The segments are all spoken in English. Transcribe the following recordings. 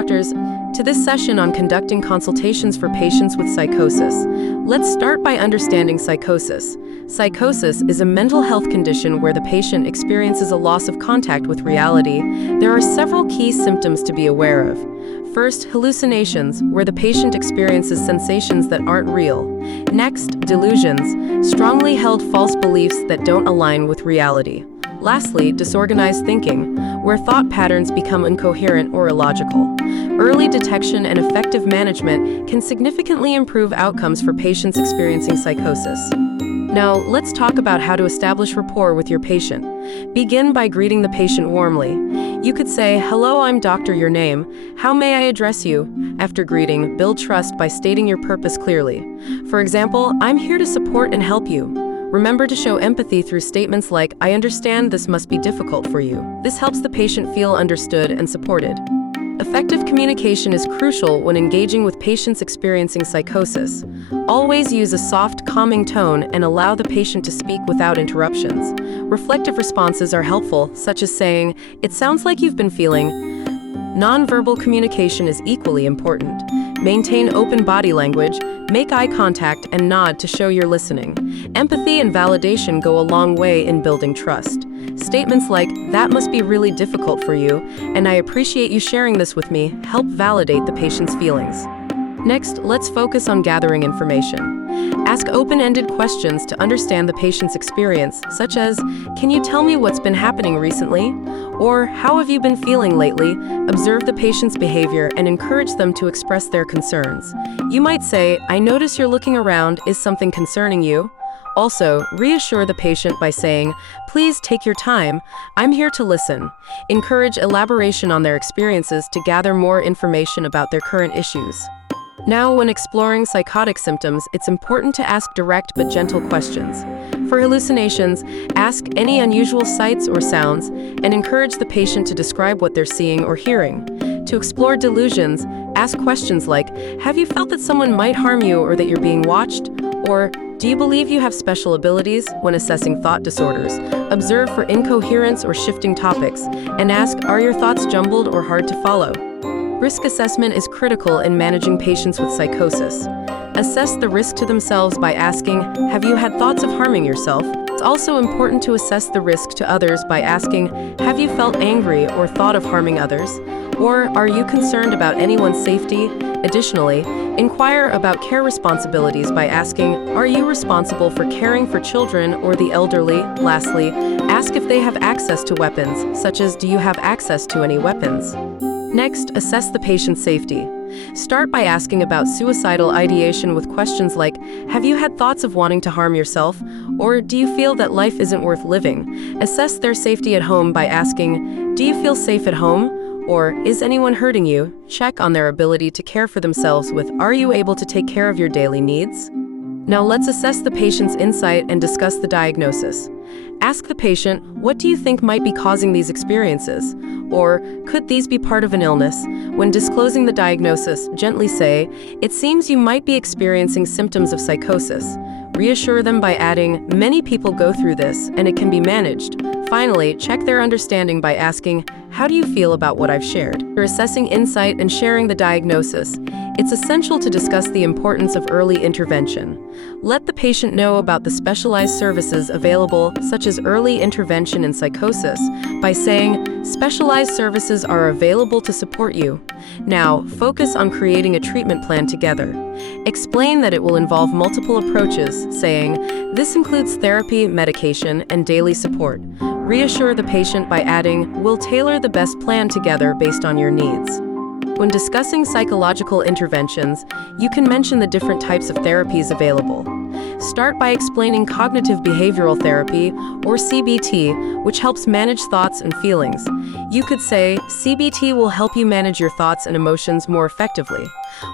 doctors, to this session on conducting consultations for patients with psychosis. Let's start by understanding psychosis. Psychosis is a mental health condition where the patient experiences a loss of contact with reality. There are several key symptoms to be aware of. First, hallucinations, where the patient experiences sensations that aren't real. Next, delusions, strongly held false beliefs that don't align with reality. Lastly, disorganized thinking, where thought patterns become incoherent or illogical. Early detection and effective management can significantly improve outcomes for patients experiencing psychosis. Now, let's talk about how to establish rapport with your patient. Begin by greeting the patient warmly. You could say, "Hello, I'm Doctor, your name. How may I address you?" After greeting, build trust by stating your purpose clearly. For example, "I'm here to support and help you." Remember to show empathy through statements like, "I understand this must be difficult for you." This helps the patient feel understood and supported. Effective communication is crucial when engaging with patients experiencing psychosis. Always use a soft, calming tone and allow the patient to speak without interruptions. Reflective responses are helpful, such as saying, "It sounds like you've been feeling." Nonverbal communication is equally important. Maintain open body language, make eye contact, and nod to show you're listening. Empathy and validation go a long way in building trust. Statements like, "That must be really difficult for you, and I appreciate you sharing this with me," help validate the patient's feelings. Next, let's focus on gathering information. Ask open-ended questions to understand the patient's experience, such as, "Can you tell me what's been happening recently?" Or, "How have you been feeling lately?" Observe the patient's behavior and encourage them to express their concerns. You might say, "I notice you're looking around. Is something concerning you?" Also, reassure the patient by saying, "Please take your time. I'm here to listen." Encourage elaboration on their experiences to gather more information about their current issues. Now, when exploring psychotic symptoms, it's important to ask direct but gentle questions. For hallucinations, ask any unusual sights or sounds and encourage the patient to describe what they're seeing or hearing. To explore delusions, ask questions like, "Have you felt that someone might harm you or that you're being watched?" Or, "Do you believe you have special abilities?" When assessing thought disorders, observe for incoherence or shifting topics, and ask, "Are your thoughts jumbled or hard to follow?" Risk assessment is critical in managing patients with psychosis. Assess the risk to themselves by asking, "Have you had thoughts of harming yourself?" It's also important to assess the risk to others by asking, "Have you felt angry or thought of harming others?" Or, "Are you concerned about anyone's safety?" Additionally, inquire about care responsibilities by asking, "Are you responsible for caring for children or the elderly?" Lastly, ask if they have access to weapons, such as, "Do you have access to any weapons?" Next, assess the patient's safety. Start by asking about suicidal ideation with questions like, "Have you had thoughts of wanting to harm yourself?" Or, "Do you feel that life isn't worth living?" Assess their safety at home by asking, "Do you feel safe at home?" Or, "Is anyone hurting you?" Check on their ability to care for themselves with, "Are you able to take care of your daily needs?" Now let's assess the patient's insight and discuss the diagnosis. Ask the patient, "What do you think might be causing these experiences?" Or, "Could these be part of an illness?" When disclosing the diagnosis, gently say, "It seems you might be experiencing symptoms of psychosis." Reassure them by adding, "Many people go through this, and it can be managed." Finally, check their understanding by asking, "How do you feel about what I've shared?" For assessing insight and sharing the diagnosis, it's essential to discuss the importance of early intervention. Let the patient know about the specialized services available, such as early intervention in psychosis, by saying, "Specialized services are available to support you." Now, focus on creating a treatment plan together. Explain that it will involve multiple approaches, saying, "This includes therapy, medication, and daily support." Reassure the patient by adding, "We'll tailor the best plan together based on your needs." When discussing psychological interventions, you can mention the different types of therapies available. Start by explaining cognitive behavioral therapy, or CBT, which helps manage thoughts and feelings. You could say, "CBT will help you manage your thoughts and emotions more effectively."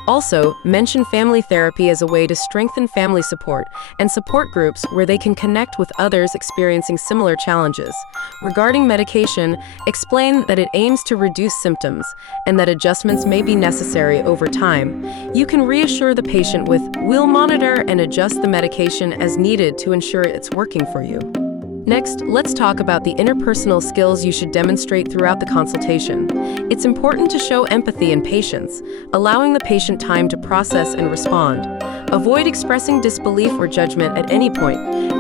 Also, mention family therapy as a way to strengthen family support and support groups where they can connect with others experiencing similar challenges. Regarding medication, explain that it aims to reduce symptoms and that adjustments may be necessary over time. You can reassure the patient with, "We'll monitor and adjust the medication as needed to ensure it's working for you." Next, let's talk about the interpersonal skills you should demonstrate throughout the consultation. It's important to show empathy and patience, allowing the patient time to process and respond. Avoid expressing disbelief or judgment at any point.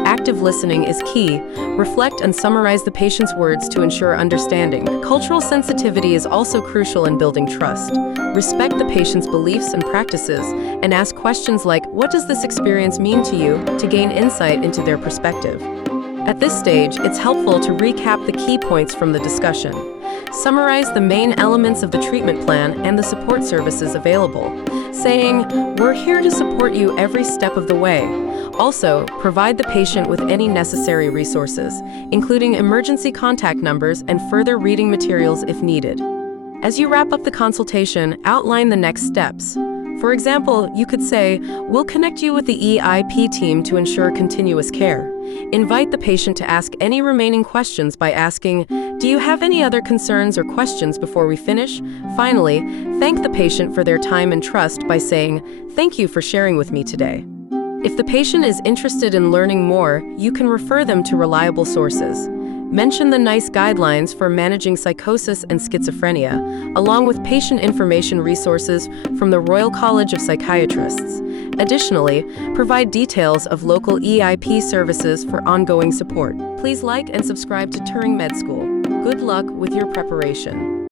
Active listening is key. Reflect and summarize the patient's words to ensure understanding. Cultural sensitivity is also crucial in building trust. Respect the patient's beliefs and practices, and ask questions like, "What does this experience mean to you?" to gain insight into their perspective. At this stage, it's helpful to recap the key points from the discussion. Summarize the main elements of the treatment plan and the support services available, saying, "We're here to support you every step of the way." Also, provide the patient with any necessary resources, including emergency contact numbers and further reading materials if needed. As you wrap up the consultation, outline the next steps. For example, you could say, "We'll connect you with the EIP team to ensure continuous care." Invite the patient to ask any remaining questions by asking, "Do you have any other concerns or questions before we finish?" Finally, thank the patient for their time and trust by saying, "Thank you for sharing with me today." If the patient is interested in learning more, you can refer them to reliable sources. Mention the NICE guidelines for managing psychosis and schizophrenia, along with patient information resources from the Royal College of Psychiatrists. Additionally, provide details of local EIP services for ongoing support. Please like and subscribe to Turingmedschool. Good luck with your preparation.